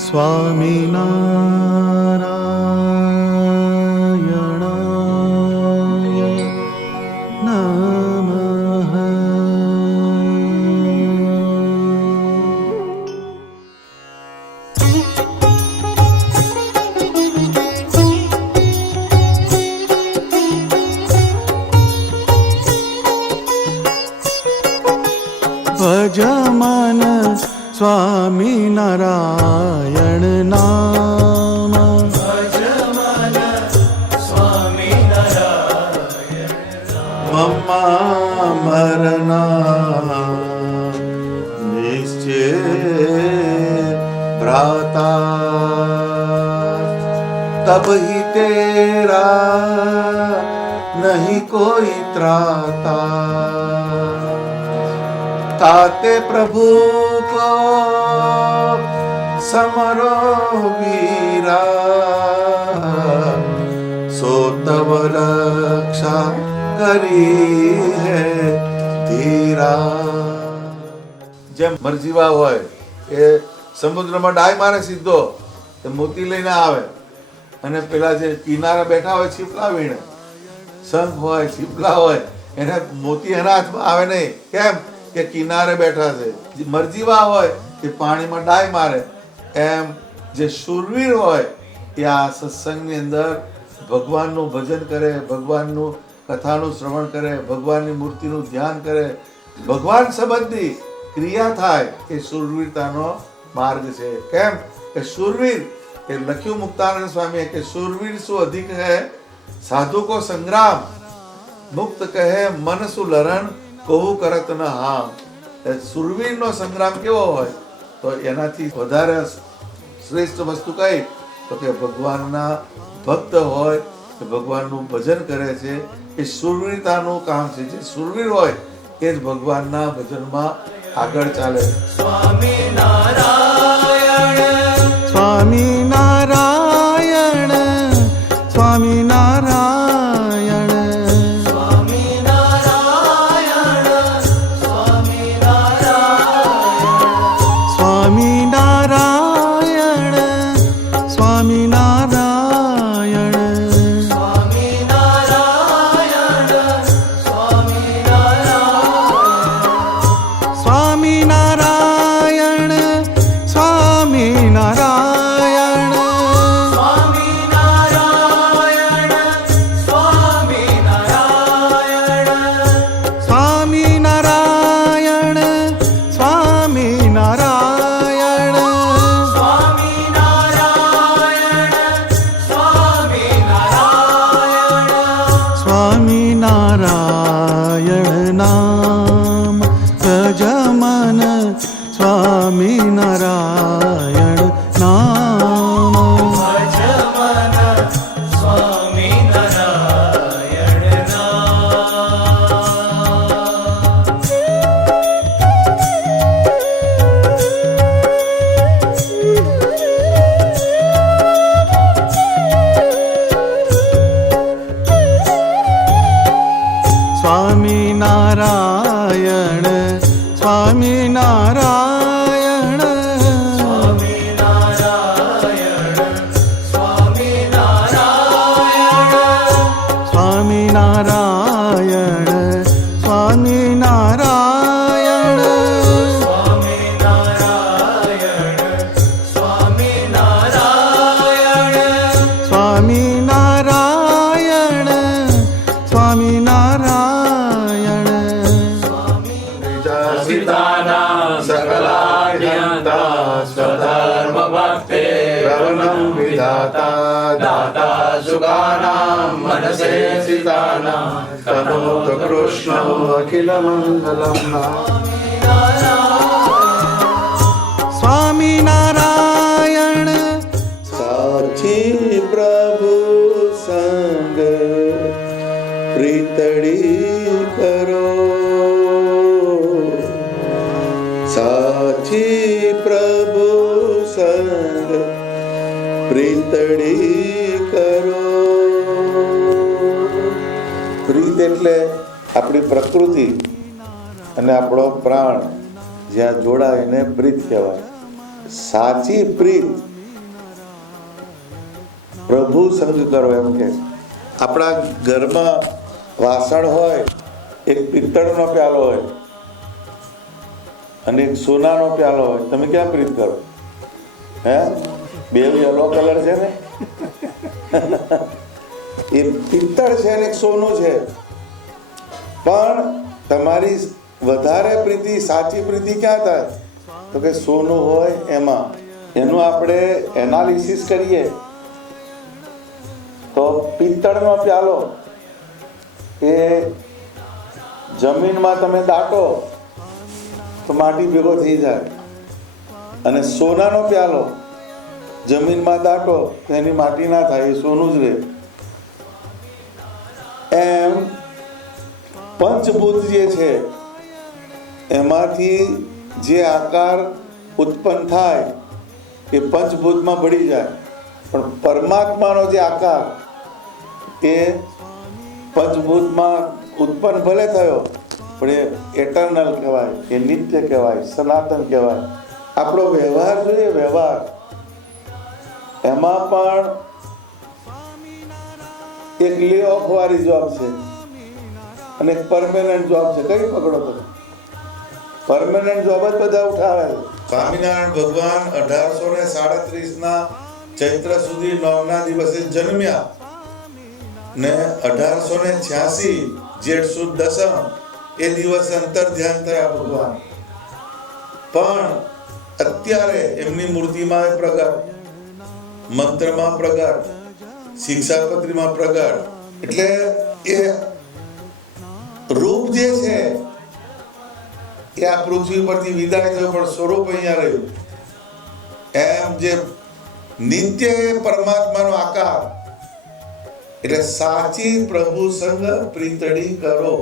સ્વામિનારાયણાય નમઃ. ભજમન સ્વામિનારાયણ નામ, ભજમન સ્વામિનારાયણ મમ્મા મરના નિશ્ચય ભ્રાતા, તબ હી તેરા નહીં કોઈ ત્રાતા, ताते प्रभु को समरो वीरा, सो तब रक्षा કરી હે ધીરા. જેમ મરજીવા હોય એ સમુદ્રમાં ડાય મારે સીધો તો મોતી લઈને આવે, અને પેલા જે કિનારે બેઠા હોય છીપલા વીણે, શંખ હોય છીપલા હોય, એને મોતી એના હાથમાં આવે નહીં. કેમ કે કિનારે બેઠા છે. મરજીવા હોય એ પાણીમાં ડાય મારે. એમ જે શૂરવીર હોય એ આ સત્સંગની અંદર ભગવાનનું ભજન કરે, ભગવાનનું કથાનું શ્રવણ કરે, ભગવાનની મૂર્તિનું ધ્યાન કરે, ભગવાન સંબંધી ક્રિયા થાય, એ શૂરવીરતાનો માર્ગ છે. કેમ કે શૂરવીર એ લખ્યું મુક્તાનંદ સ્વામીએ કે શૂરવીર શું અધિક હૈ સાધુ કો સંગ્રામ, મુક્ત કહે મન સુ લરણ કહું કરત ન હા. શૂરવીરનો સંગ્રામ કેવો હોય તો એનાથી વધારે શ્રેષ્ઠ વસ્તુ કઈ તો કે ભગવાનના ભક્ત હોય કે ભગવાનનું ભજન કરે છે, એ શૂરવીરતાનું કામ છે. જે શૂરવીર હોય એ જ ભગવાનના ભજનમાં આગળ ચાલે. સ્વામિનારાયણ સ્વામિનારાયણ સ્વામિનારાયણ સ્વામિનારાયણ નામ, ભજમન સ્વામિનારાયણ નામ, ભજમન સ્વામિનારાયણ નામ. સ્વામિનારાયણ સ્વામિનારાયણ સ્વામિનારાયણ સ્વામિનારાયણ સ્વામિનારાયણ સ્વામિનારાયણ सकलाद्यन्ता स्वधर्म भक्ते प्रवनं विधाता दाता सुखानां मनसे सितानां तनोतु कृष्णो अखिल मंगलम्. સ્વામિનારાયણ સાચી પ્રભુ સંગ પ્રીતડી કરો, સાચી પ્રભુ સંગ પ્રીતડી કરો. પ્રીત એટલે આપણી પ્રકૃતિ અને આપણો પ્રાણ જ્યાં જોડાય એને પ્રીત કહેવાય. સાચી પ્રીત પ્રભુ સંગ કરો એમ કે. આપણા ઘરમાં વાસણ હોય, એક પિત્તળનો પ્યાલો હોય અને એક સોનાનો પ્યાલો હોય, તમે ક્યાં પ્રીત કરો? હે, બે યલો કલર છે ને, એ પિત્તળ છે ને એક સોનું છે. પણ તમારી વધારે પ્રીતિ, સાચી પ્રીતિ ક્યાં થાય? તો કે સોનું હોય એમાં. એનું આપણે એનાલિસિસ કરીએ તો પિત્તળનો પ્યાલો એ જમીનમાં તમે દાટો તો માટી ભેગો થઈ જાય, અને સોનાનો પ્યાલો જમીનમાં દાટો તો એની માટી ના થાય, એ સોનું જ રહે. એમ પંચભૂત જે છે એમાંથી જે આકાર ઉત્પન્ન થાય એ પંચભૂતમાં ભળી જાય, પણ પરમાત્માનો જે આકાર એ પંચભૂતમાં ઉત્પન્ન ભલે થયો પણ એ એટર્નલ કહેવાય, એ નિત્ય કહેવાય, સનાતન કહેવાય. આપણો વ્યવહાર જોઈએ, વ્યવહાર એમાં પણ એક લે ઓફ વાળી જોબ છે અને એક પરમેનન્ટ જોબ છે. કઈ પકડો તમે? પરમેનન્ટ જોબ જ બધા ઉઠાવે. સ્વામિનારાયણ ભગવાન 1837 ચૈત્ર સુધી 9ના દિવસે જન્મ્યા ને 1886 જેઠ સુદ દસમ એ દિવસે અંતર ધ્યાન થયા ભગવાન. પણ અત્યારે એમની મૂર્તિમાં પ્રગટ, મંત્રમાં પ્રગટ, શિક્ષાપત્રીમાં પ્રગટ. એટલે એ રૂપ જે છે એ આ પૃથ્વી પરથી વિદાય થયો પણ સ્વરૂપ અહીંયા રહ્યું. એમ જે નિત્ય પરમાત્માનો આકાર, એટલે સાચી પ્રભુ સંગ પ્રીતડી કરો.